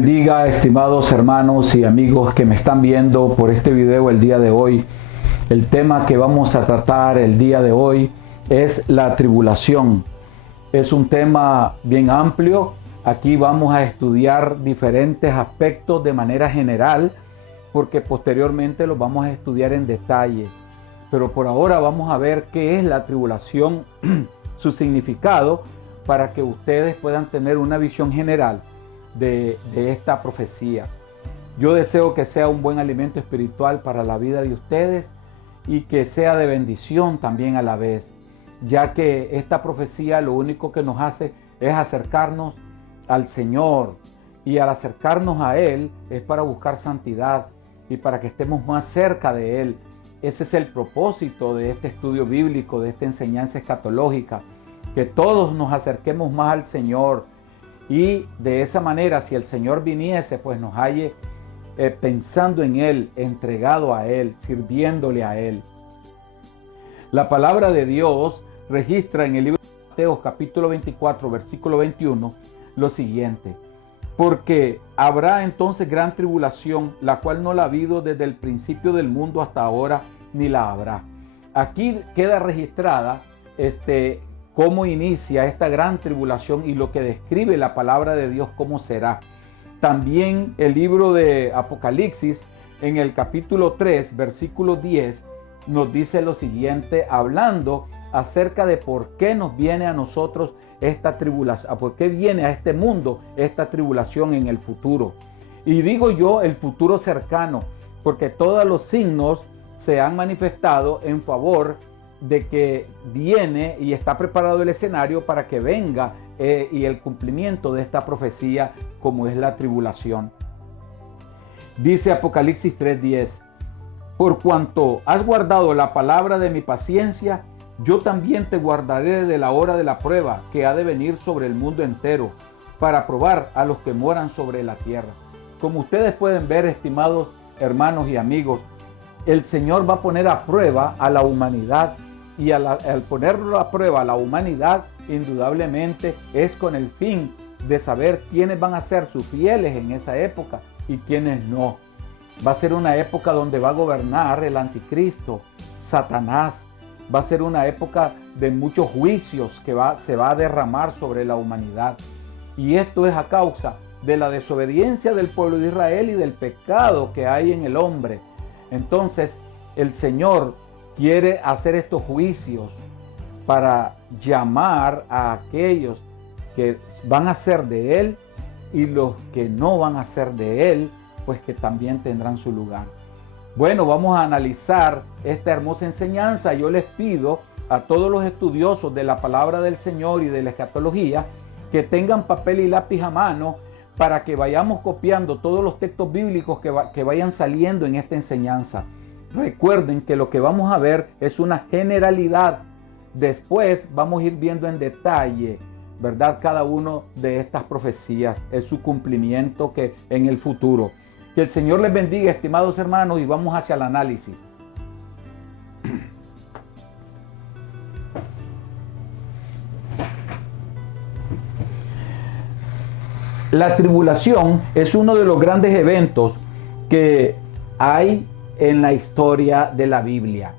bendiga, estimados hermanos y amigos que me están viendo por este video el día de hoy. El tema que vamos a tratar el día de hoy es la tribulación. Es un tema bien amplio. Aquí vamos a estudiar diferentes aspectos de manera general, porque posteriormente los vamos a estudiar en detalle. Pero por ahora vamos a ver qué es la tribulación, su significado, para que ustedes puedan tener una visión general de esta profecía. Yo deseo que sea un buen alimento espiritual para la vida de ustedes y que sea de bendición también a la vez, ya que esta profecía lo único que nos hace es acercarnos al Señor, y al acercarnos a Él es para buscar santidad y para que estemos más cerca de Él. Ese es el propósito de este estudio bíblico, de esta enseñanza escatológica, que todos nos acerquemos más al Señor. Y de esa manera, si el Señor viniese, pues nos halle pensando en Él, entregado a Él, sirviéndole a Él. La palabra de Dios registra en el libro de Mateo capítulo 24, versículo 21, lo siguiente: porque habrá entonces gran tribulación, la cual no la ha habido desde el principio del mundo hasta ahora, ni la habrá. Aquí queda registrada cómo inicia esta gran tribulación y lo que describe la palabra de Dios cómo será. También el libro de Apocalipsis, en el capítulo 3, versículo 10, nos dice lo siguiente, hablando acerca de por qué nos viene a nosotros esta tribulación, por qué viene a este mundo esta tribulación en el futuro. Y digo yo el futuro cercano, porque todos los signos se han manifestado en favor de que viene y está preparado el escenario para que venga y el cumplimiento de esta profecía, como es la tribulación. Dice Apocalipsis 3:10, por cuanto has guardado la palabra de mi paciencia, yo también te guardaré de la hora de la prueba que ha de venir sobre el mundo entero, para probar a los que moran sobre la tierra. Como ustedes pueden ver, estimados hermanos y amigos, el Señor va a poner a prueba a la humanidad, y al ponerlo a prueba a la humanidad, indudablemente es con el fin de saber quiénes van a ser sus fieles en esa época y quiénes no. Va a ser una época donde va a gobernar el anticristo, Satanás. Va a ser una época de muchos juicios que se va a derramar sobre la humanidad. Y esto es a causa de la desobediencia del pueblo de Israel y del pecado que hay en el hombre. Entonces, el Señor quiere hacer estos juicios para llamar a aquellos que van a ser de Él, y los que no van a ser de Él, pues que también tendrán su lugar. Bueno, vamos a analizar esta hermosa enseñanza. Yo les pido a todos los estudiosos de la palabra del Señor y de la escatología que tengan papel y lápiz a mano para que vayamos copiando todos los textos bíblicos que vayan saliendo en esta enseñanza. Recuerden que lo que vamos a ver es una generalidad. Después vamos a ir viendo en detalle, ¿verdad?, cada uno de estas profecías, es su cumplimiento que en el futuro. Que el Señor les bendiga, estimados hermanos, y vamos hacia el análisis. La tribulación es uno de los grandes eventos que hay en la historia de la Biblia.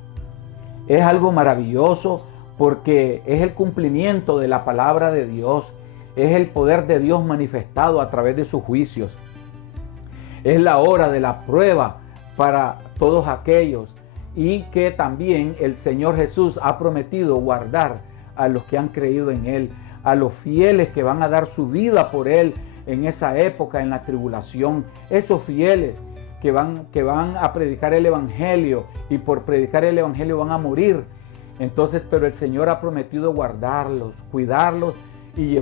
Es algo maravilloso porque es el cumplimiento de la palabra de Dios, es el poder de Dios manifestado a través de sus juicios. Es la hora de la prueba para todos aquellos, y que también el Señor Jesús ha prometido guardar a los que han creído en Él, a los fieles que van a dar su vida por Él en esa época, en la tribulación. Esos fieles que van a predicar el Evangelio, y por predicar el Evangelio van a morir. Entonces, pero el Señor ha prometido guardarlos, cuidarlos y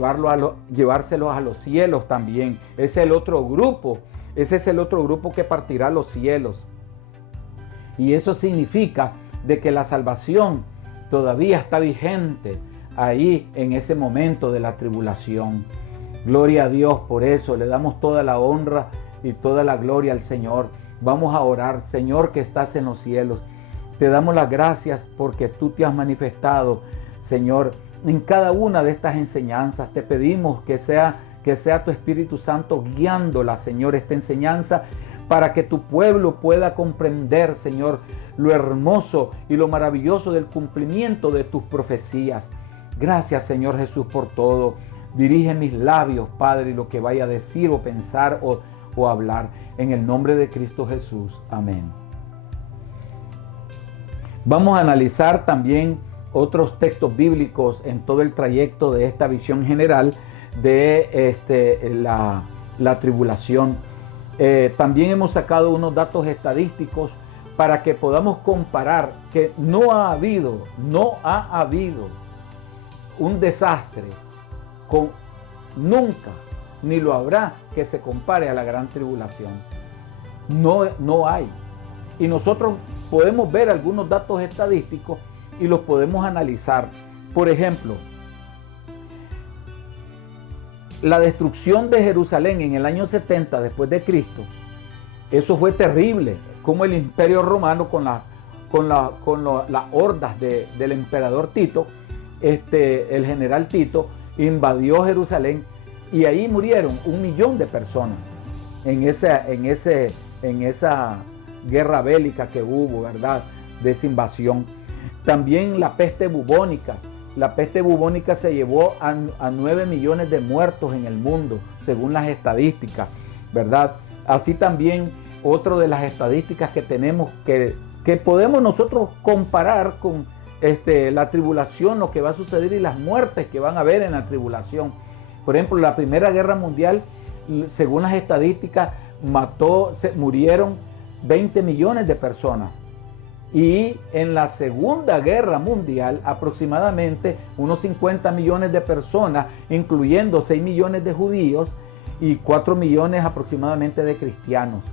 llevárselos a los cielos también. Ese es el otro grupo que partirá a los cielos. Y eso significa de que la salvación todavía está vigente ahí en ese momento de la tribulación. Gloria a Dios por eso. Le damos toda la honra y toda la gloria al Señor. Vamos a orar. Señor que estás en los cielos, te damos las gracias porque tú te has manifestado, Señor, en cada una de estas enseñanzas. Te pedimos que que sea tu Espíritu Santo guiándola, Señor, esta enseñanza, para que tu pueblo pueda comprender, Señor, lo hermoso y lo maravilloso del cumplimiento de tus profecías. Gracias, Señor Jesús, por todo. Dirige mis labios, Padre, y lo que vaya a decir o pensar o hablar. En el nombre de Cristo Jesús. Amén. Vamos a analizar también otros textos bíblicos en todo el trayecto de esta visión general de la tribulación. También hemos sacado unos datos estadísticos para que podamos comparar que no ha habido un desastre nunca, ni lo habrá, que se compare a la gran tribulación. No hay. Y nosotros podemos ver algunos datos estadísticos y los podemos analizar. Por ejemplo, la destrucción de Jerusalén en el año 70 después de Cristo, eso fue terrible, como el Imperio Romano con las hordas del emperador Tito, el general Tito, invadió Jerusalén y ahí murieron 1 millón de personas en esa guerra bélica que hubo, ¿verdad?, de esa invasión. También la peste bubónica. La peste bubónica se llevó a 9 millones de muertos en el mundo, según las estadísticas, ¿verdad? Así también, otro de las estadísticas que tenemos que podemos nosotros comparar con la tribulación, lo que va a suceder y las muertes que van a haber en la tribulación. Por ejemplo, la Primera Guerra Mundial, según las estadísticas, murieron 20 millones de personas. Y en la Segunda Guerra Mundial, aproximadamente unos 50 millones de personas, incluyendo 6 millones de judíos y 4 millones aproximadamente de cristianos.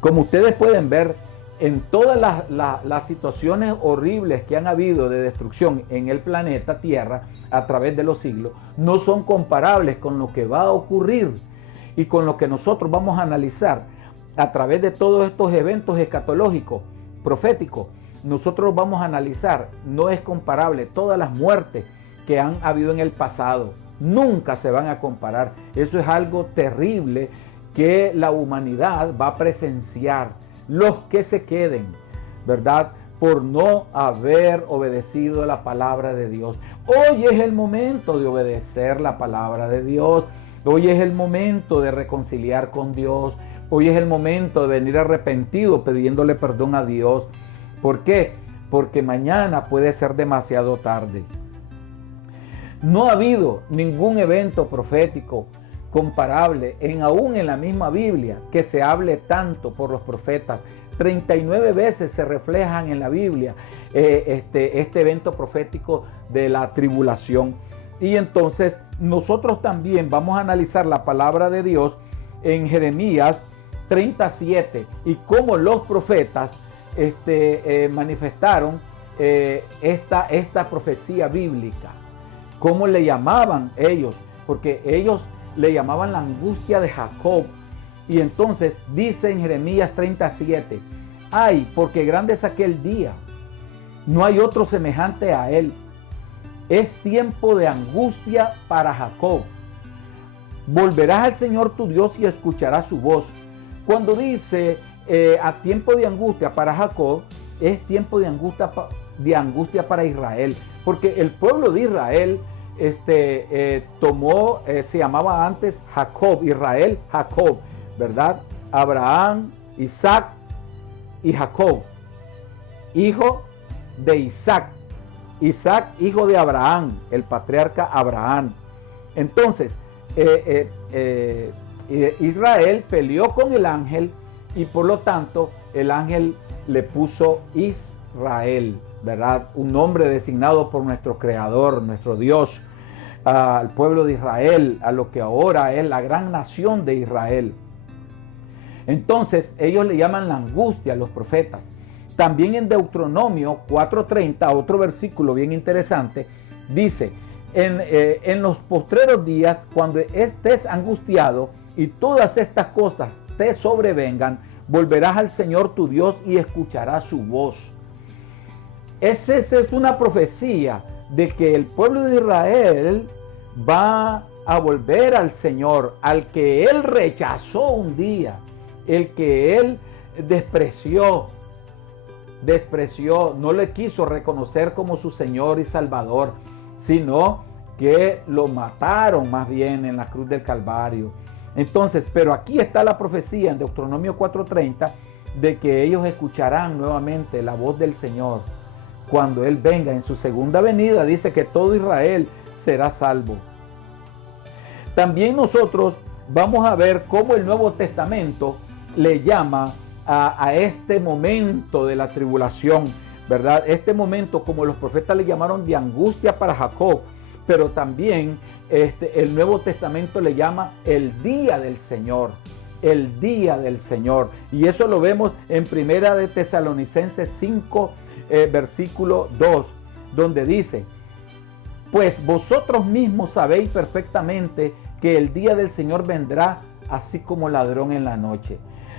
Como ustedes pueden ver, en todas las situaciones horribles que han habido de destrucción en el planeta Tierra a través de los siglos, no son comparables con lo que va a ocurrir y con lo que nosotros vamos a analizar a través de todos estos eventos escatológicos, proféticos. Nosotros vamos a analizar, no es comparable. Todas las muertes que han habido en el pasado nunca se van a comparar. Eso es algo terrible que la humanidad va a presenciar. Los que se queden, ¿verdad?, por no haber obedecido la palabra de Dios. Hoy es el momento de obedecer la palabra de Dios. Hoy es el momento de reconciliar con Dios. Hoy es el momento de venir arrepentido pidiéndole perdón a Dios. ¿Por qué? Porque mañana puede ser demasiado tarde. No ha habido ningún evento profético comparable, aún en la misma Biblia, que se hable tanto por los profetas. 39 veces se reflejan en la Biblia este evento profético de la tribulación. Y entonces nosotros también vamos a analizar la palabra de Dios en Jeremías 37 y cómo los profetas manifestaron esta profecía bíblica. ¿Cómo le llamaban ellos? Porque ellos le llamaban la angustia de Jacob. Y entonces dice en Jeremías 37, ay, porque grande es aquel día, no hay otro semejante a él. Es tiempo de angustia para Jacob. Volverás al Señor tu Dios y escucharás su voz. Cuando dice a tiempo de angustia para Jacob, es tiempo de angustia para Israel, porque el pueblo de Israel se llamaba antes Jacob, Israel, Jacob, ¿verdad? Abraham, Isaac y Jacob, hijo de Isaac. Isaac, hijo de Abraham, el patriarca Abraham. Entonces, Israel peleó con el ángel y por lo tanto el ángel le puso Israel, ¿verdad? Un nombre designado por nuestro Creador, nuestro Dios, al pueblo de Israel, a lo que ahora es la gran nación de Israel. Entonces ellos le llaman la angustia a los profetas. También en Deuteronomio 4:30, otro versículo bien interesante, dice, en los postreros días, cuando estés angustiado y todas estas cosas te sobrevengan, volverás al Señor tu Dios y escucharás su voz. Esa es una profecía de que el pueblo de Israel va a volver al Señor, al que él rechazó un día, el que él despreció, no le quiso reconocer como su Señor y Salvador, sino que lo mataron más bien en la cruz del Calvario. Entonces, pero aquí está la profecía en Deuteronomio 4:30 de que ellos escucharán nuevamente la voz del Señor cuando Él venga en su segunda venida. Dice que todo Israel será salvo. También nosotros vamos a ver cómo el Nuevo Testamento le llama a este momento de la tribulación, ¿verdad? Este momento, como los profetas le llamaron de angustia para Jacob, pero también el Nuevo Testamento le llama el día del Señor, el día del Señor. Y eso lo vemos en Primera de Tesalonicenses 5, versículo 2, donde dice: pues vosotros mismos sabéis perfectamente que el día del Señor vendrá así como ladrón en la noche.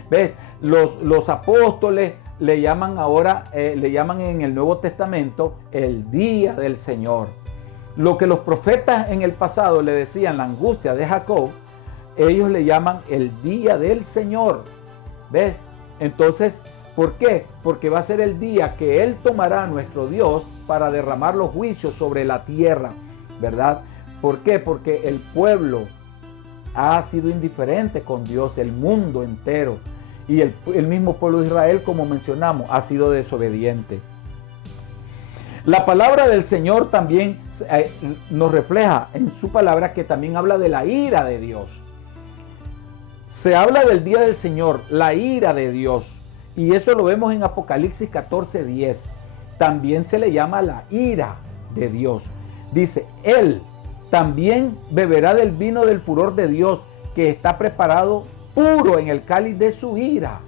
¿Ves? Los apóstoles le llaman ahora, le llaman en el Nuevo Testamento el día del Señor. Lo que los profetas en el pasado le decían la angustia de Jacob, ellos le llaman el día del Señor. ¿Ves? Entonces, ¿por qué? Porque va a ser el día que Él tomará a nuestro Dios para derramar los juicios sobre la tierra, ¿verdad? ¿Por qué? Porque el pueblo ha sido indiferente con Dios, el mundo entero. Y el mismo pueblo de Israel, como mencionamos, ha sido desobediente. La palabra del Señor también nos refleja en su palabra que también habla de la ira de Dios. Se habla del día del Señor, la ira de Dios. Y eso lo vemos en Apocalipsis 14:10. También se le llama la ira de Dios. Dice, Él también beberá del vino del furor de Dios, que está preparado puro en el cáliz de su ira,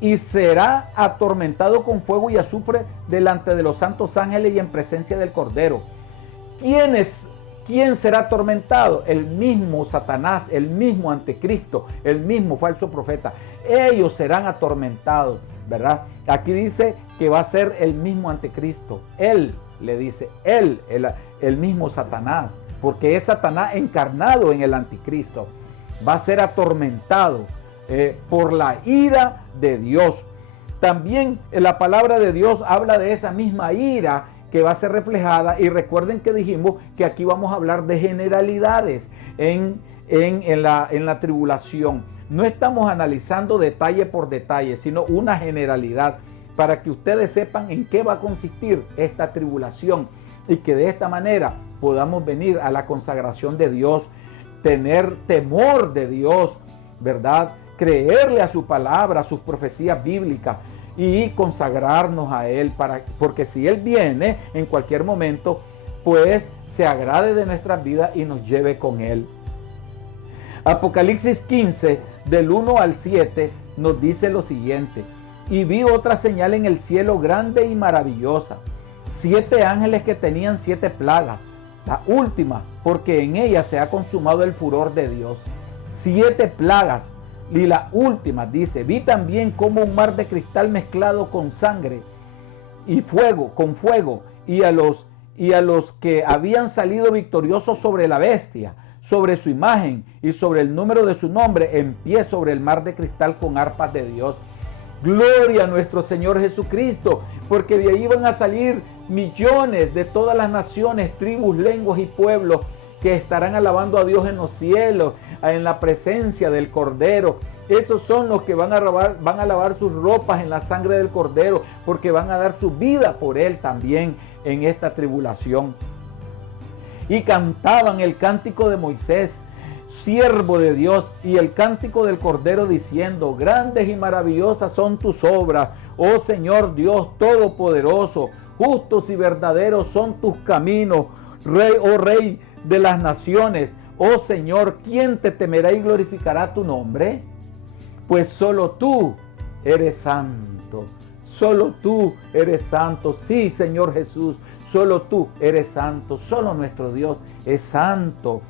y será atormentado con fuego y azufre delante de los santos ángeles y en presencia del Cordero. ¿Quién será atormentado? El mismo Satanás, el mismo anticristo, el mismo falso profeta. Ellos serán atormentados, ¿verdad? Aquí dice que va a ser el mismo anticristo. Él, le dice, él, el mismo Satanás, porque es Satanás encarnado en el anticristo. Va a ser atormentado por la ira de Dios. También la palabra de Dios habla de esa misma ira que va a ser reflejada, y recuerden que dijimos que aquí vamos a hablar de generalidades en la tribulación. No estamos analizando detalle por detalle, sino una generalidad para que ustedes sepan en qué va a consistir esta tribulación y que de esta manera podamos venir a la consagración de Dios, tener temor de Dios, ¿verdad? Creerle a su palabra, a sus profecías bíblicas y consagrarnos a Él, porque si Él viene en cualquier momento, pues se agrade de nuestras vidas y nos lleve con Él. Apocalipsis 15, del 1 al 7, nos dice lo siguiente: y vi otra señal en el cielo grande y maravillosa, 7 ángeles que tenían 7 plagas, la última, porque en ella se ha consumado el furor de Dios. 7 plagas, y la última, dice, vi también como un mar de cristal mezclado con sangre y fuego, y a los que habían salido victoriosos sobre la bestia, sobre su imagen y sobre el número de su nombre, en pie sobre el mar de cristal con arpas de Dios. Gloria a nuestro Señor Jesucristo, porque de ahí van a salir millones de todas las naciones, tribus, lenguas y pueblos que estarán alabando a Dios en los cielos, en la presencia del Cordero. Esos son los que van a lavar sus ropas en la sangre del Cordero, porque van a dar su vida por Él también en esta tribulación. Y cantaban el cántico de Moisés, siervo de Dios, y el cántico del Cordero, diciendo: grandes y maravillosas son tus obras, oh Señor Dios Todopoderoso, justos y verdaderos son tus caminos, oh Rey de las naciones. Oh Señor, ¿quién te temerá y glorificará tu nombre? Pues solo tú eres santo, solo tú eres santo. Sí, Señor Jesús, solo tú eres santo, solo nuestro Dios es santo.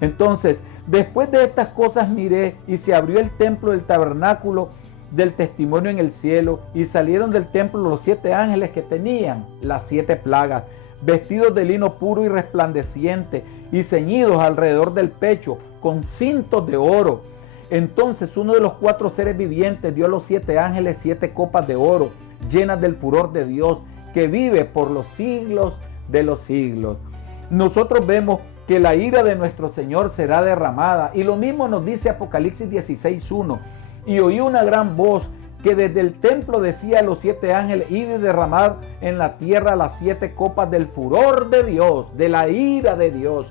Entonces, después de estas cosas miré, y se abrió el templo del tabernáculo del testimonio en el cielo, y salieron del templo los 7 ángeles que tenían las 7 plagas, vestidos de lino puro y resplandeciente, y ceñidos alrededor del pecho con cintos de oro. Entonces uno de los 4 seres vivientes dio a los 7 ángeles 7 copas de oro, llenas del furor de Dios, que vive por los siglos de los siglos. Nosotros vemos que la ira de nuestro Señor será derramada, y lo mismo nos dice Apocalipsis 16:1. Y oí una gran voz que desde el templo decía a los 7 ángeles: id y derramad en la tierra las 7 copas del furor de Dios, de la ira de Dios.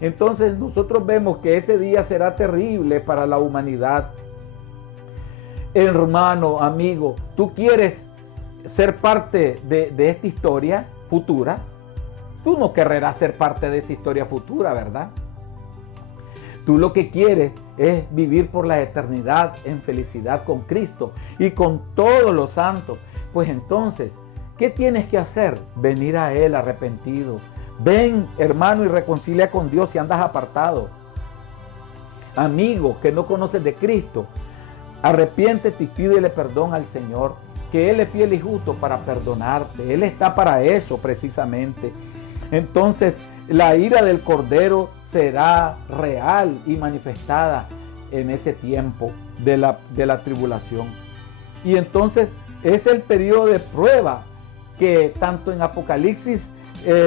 Entonces nosotros vemos que ese día será terrible para la humanidad. Hermano, amigo, ¿tú quieres ser parte de esta historia futura? Tú no querrás ser parte de esa historia futura, ¿verdad? Tú lo que quieres es vivir por la eternidad en felicidad con Cristo y con todos los santos. Pues entonces, ¿qué tienes que hacer? Venir a Él arrepentido. Ven, hermano, y reconcilia con Dios si andas apartado. Amigo que no conoces de Cristo, arrepiéntete y pídele perdón al Señor, que Él es fiel y justo para perdonarte. Él está para eso precisamente. Entonces, la ira del Cordero será real y manifestada en ese tiempo de la tribulación. Y entonces es el periodo de prueba que tanto en Apocalipsis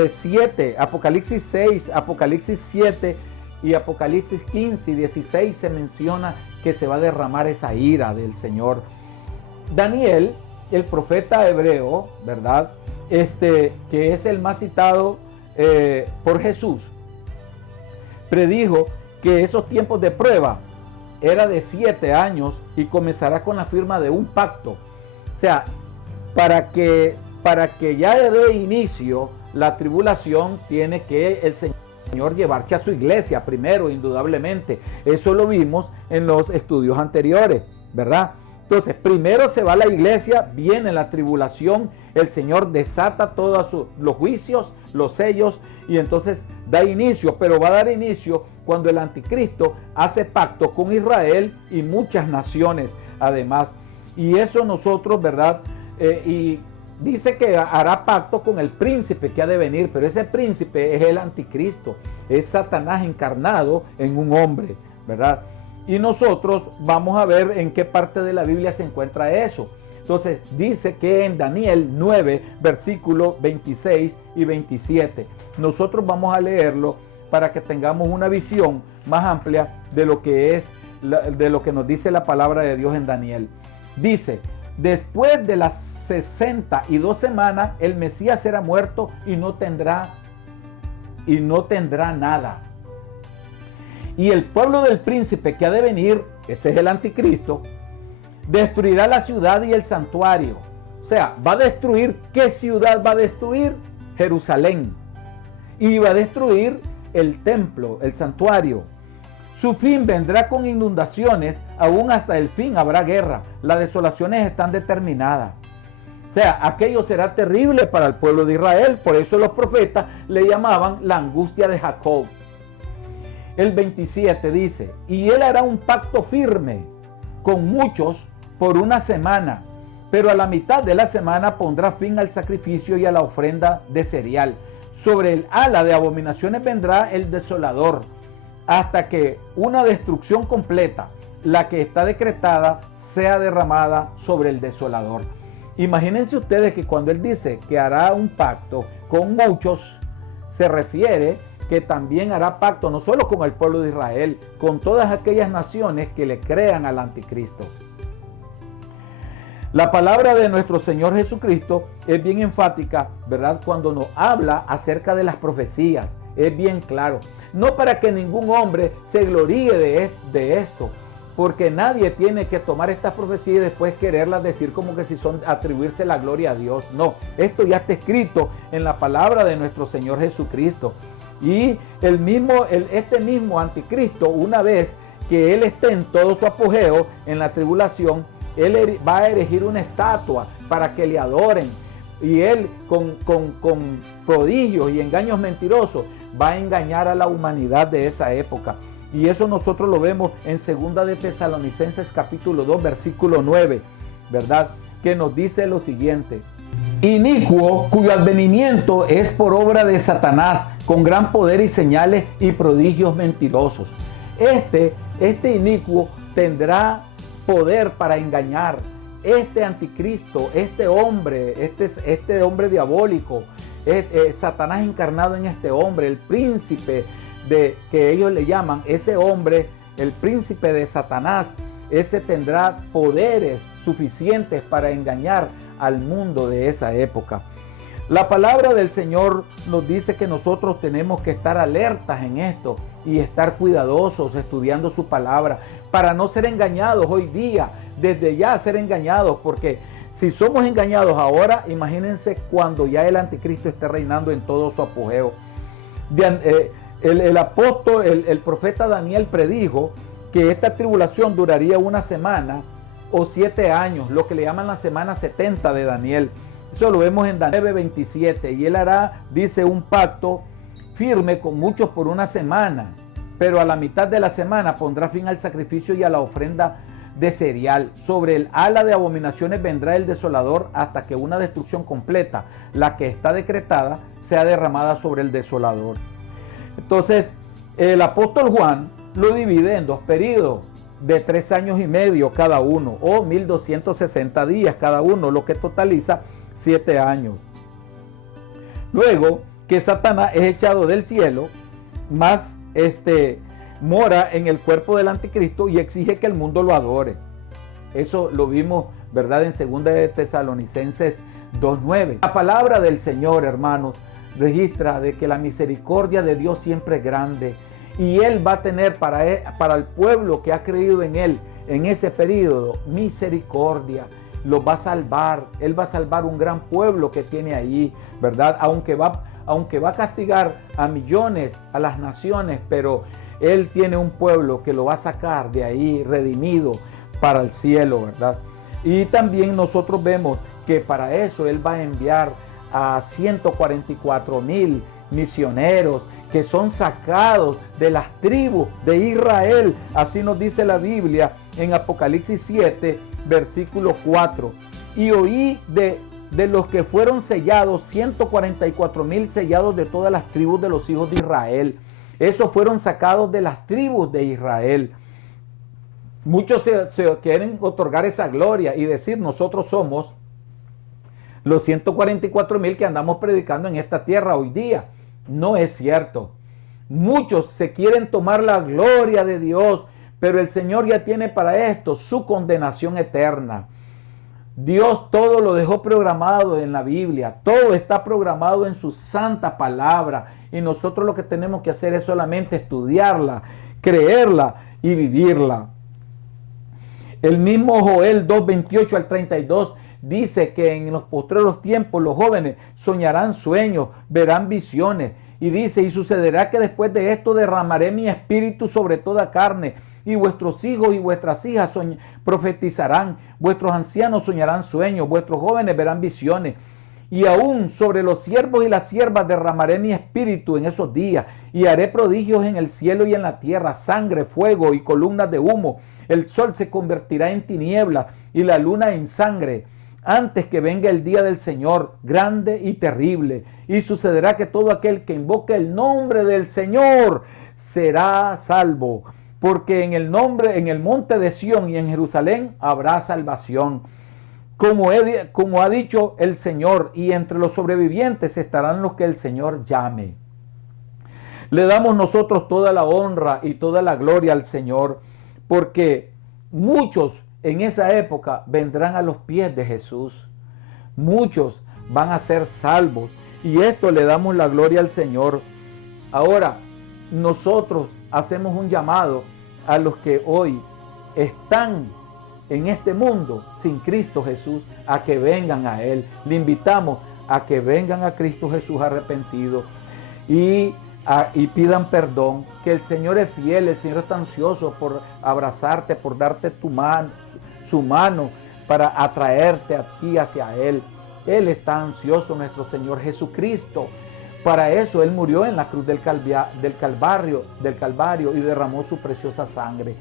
7, Apocalipsis 6, Apocalipsis 7 y Apocalipsis 15 y 16 se menciona que se va a derramar esa ira del Señor. Daniel, el profeta hebreo, ¿verdad? Que es el más citado por Jesús, predijo que esos tiempos de prueba era de 7 años y comenzará con la firma de un pacto. O sea, para que ya dé inicio la tribulación, tiene que el Señor llevarse a su iglesia primero, indudablemente. Eso lo vimos en los estudios anteriores, ¿verdad? Entonces, primero se va a la iglesia, viene la tribulación, el Señor desata todos los juicios, los sellos, y entonces da inicio, pero va a dar inicio cuando el anticristo hace pacto con Israel y muchas naciones además. Y eso nosotros, ¿verdad? Y dice que hará pacto con el príncipe que ha de venir, pero ese príncipe es el anticristo, es Satanás encarnado en un hombre, ¿verdad? Y nosotros vamos a ver en qué parte de la Biblia se encuentra eso. Entonces dice que en Daniel 9, versículos 26 y 27. Nosotros vamos a leerlo para que tengamos una visión más amplia de lo que nos dice la palabra de Dios en Daniel. Dice: después de las 62 semanas, el Mesías será muerto y no tendrá nada. Y el pueblo del príncipe que ha de venir, ese es el anticristo, destruirá la ciudad y el santuario. O sea, va a destruir. ¿Qué ciudad va a destruir? Jerusalén. Y va a destruir el templo, el santuario. Su fin vendrá con inundaciones, aún hasta el fin habrá guerra. Las desolaciones están determinadas. O sea, aquello será terrible para el pueblo de Israel. Por eso los profetas le llamaban la angustia de Jacob. El 27 dice: y él hará un pacto firme con muchos por una semana, pero a la mitad de la semana pondrá fin al sacrificio y a la ofrenda de cereal. Sobre el ala de abominaciones vendrá el desolador, hasta que una destrucción completa, la que está decretada, sea derramada sobre el desolador. Imagínense ustedes que cuando él dice que hará un pacto con muchos, se refiere que también hará pacto no solo con el pueblo de Israel, con todas aquellas naciones que le crean al anticristo. La palabra de nuestro Señor Jesucristo es bien enfática, ¿verdad? Cuando nos habla acerca de las profecías, es bien claro. No para que ningún hombre se gloríe de esto, porque nadie tiene que tomar estas profecías y después quererlas decir como que si son atribuirse la gloria a Dios. No, esto ya está escrito en la palabra de nuestro Señor Jesucristo. Y este mismo anticristo, una vez que él esté en todo su apogeo en la tribulación, él va a erigir una estatua para que le adoren. Y él con prodigios y engaños mentirosos va a engañar a la humanidad de esa época. Y eso nosotros lo vemos en 2 de Tesalonicenses capítulo 2 versículo 9, ¿verdad? Que nos dice lo siguiente: inicuo, cuyo advenimiento es por obra de Satanás, con gran poder y señales y prodigios mentirosos. Este inicuo tendrá poder para engañar. Este anticristo, este hombre diabólico, Satanás encarnado en este hombre, el príncipe que ellos le llaman, ese hombre, el príncipe de Satanás, ese tendrá poderes suficientes para engañar al mundo de esa época. La palabra del Señor nos dice que nosotros tenemos que estar alertas en esto y estar cuidadosos estudiando su palabra para no ser engañados hoy día, desde ya ser engañados, porque si somos engañados ahora, imagínense cuando ya el anticristo esté reinando en todo su apogeo. El profeta Daniel predijo que esta tribulación duraría una semana o 7 años, lo que le llaman la semana 70 de Daniel. Eso lo vemos en Daniel 9:27. Y él hará, dice, un pacto firme con muchos por una semana, pero a la mitad de la semana pondrá fin al sacrificio y a la ofrenda de cereal. Sobre el ala de abominaciones vendrá el desolador hasta que una destrucción completa, la que está decretada, sea derramada sobre el desolador. Entonces, el apóstol Juan lo divide en 2 periodos de 3 años y medio cada uno, o 1260 días cada uno, lo que totaliza 7 años. Luego que Satanás es echado del cielo, más mora en el cuerpo del anticristo y exige que el mundo lo adore. Eso lo vimos, ¿verdad?, en 2 de Tesalonicenses 2:9. La palabra del Señor, hermanos, registra de que la misericordia de Dios siempre es grande y Él va a tener para el pueblo que ha creído en Él en ese periodo misericordia. Los va a salvar. Él va a salvar un gran pueblo que tiene ahí, ¿verdad? Aunque va a castigar a millones, a las naciones, pero Él tiene un pueblo que lo va a sacar de ahí redimido para el cielo, ¿verdad? Y también nosotros vemos que para eso Él va a enviar a 144,000 misioneros que son sacados de las tribus de Israel. Así nos dice la Biblia en Apocalipsis 7, versículo 4. Y oí de los que fueron sellados, 144,000 sellados de todas las tribus de los hijos de Israel. Esos fueron sacados de las tribus de Israel. Muchos se quieren otorgar esa gloria y decir, nosotros somos los 144,000 que andamos predicando en esta tierra hoy día. No es cierto. Muchos se quieren tomar la gloria de Dios, pero el Señor ya tiene para esto su condenación eterna. Dios todo lo dejó programado en la Biblia, todo está programado en su santa palabra y nosotros lo que tenemos que hacer es solamente estudiarla, creerla y vivirla. El mismo Joel 2:28 al 32 dice que en los postreros tiempos los jóvenes soñarán sueños, verán visiones. Y dice, y sucederá que después de esto derramaré mi espíritu sobre toda carne, y vuestros hijos y vuestras hijas profetizarán, vuestros ancianos soñarán sueños, vuestros jóvenes verán visiones. Y aún sobre los siervos y las siervas derramaré mi espíritu en esos días, y haré prodigios en el cielo y en la tierra, sangre, fuego y columnas de humo. El sol se convertirá en tinieblas y la luna en sangre, antes que venga el día del Señor, grande y terrible. Y sucederá que todo aquel que invoque el nombre del Señor será salvo, porque en el monte de Sión y en Jerusalén habrá salvación. Como ha dicho el Señor, y entre los sobrevivientes estarán los que el Señor llame. Le damos nosotros toda la honra y toda la gloria al Señor, porque muchos en esa época vendrán a los pies de Jesús. Muchos van a ser salvos y esto le damos la gloria al Señor. Ahora, nosotros hacemos un llamado a los que hoy están en este mundo sin Cristo Jesús, a que vengan a Él. Le invitamos a que vengan a Cristo Jesús arrepentidos y pidan perdón, que el Señor es fiel, el Señor está ansioso por abrazarte, por darte su mano para atraerte a ti hacia Él. Él está ansioso, nuestro Señor Jesucristo. Para eso Él murió en la cruz del Calvario y derramó su preciosa sangre.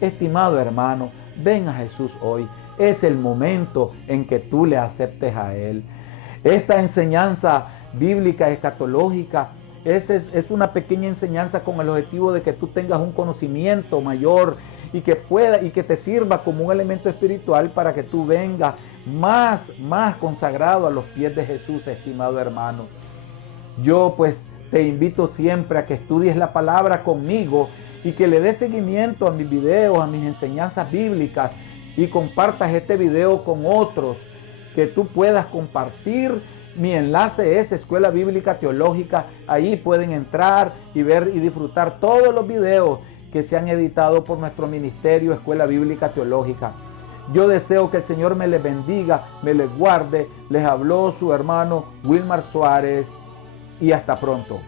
Estimado hermano, ven a Jesús hoy. Es el momento en que tú le aceptes a Él. Esta enseñanza bíblica, escatológica, es una pequeña enseñanza con el objetivo de que tú tengas un conocimiento mayor y que te sirva como un elemento espiritual para que tú vengas más consagrado a los pies de Jesús, estimado hermano. Yo pues te invito siempre a que estudies la palabra conmigo y que le des seguimiento a mis videos, a mis enseñanzas bíblicas, y compartas este video con otros, que tú puedas compartir. Mi enlace es Escuela Bíblica Teológica. Ahí pueden entrar y ver y disfrutar todos los videos que se han editado por nuestro ministerio Escuela Bíblica Teológica. Yo deseo que el Señor me les bendiga, me les guarde. Les habló su hermano Wilmar Suárez y hasta pronto.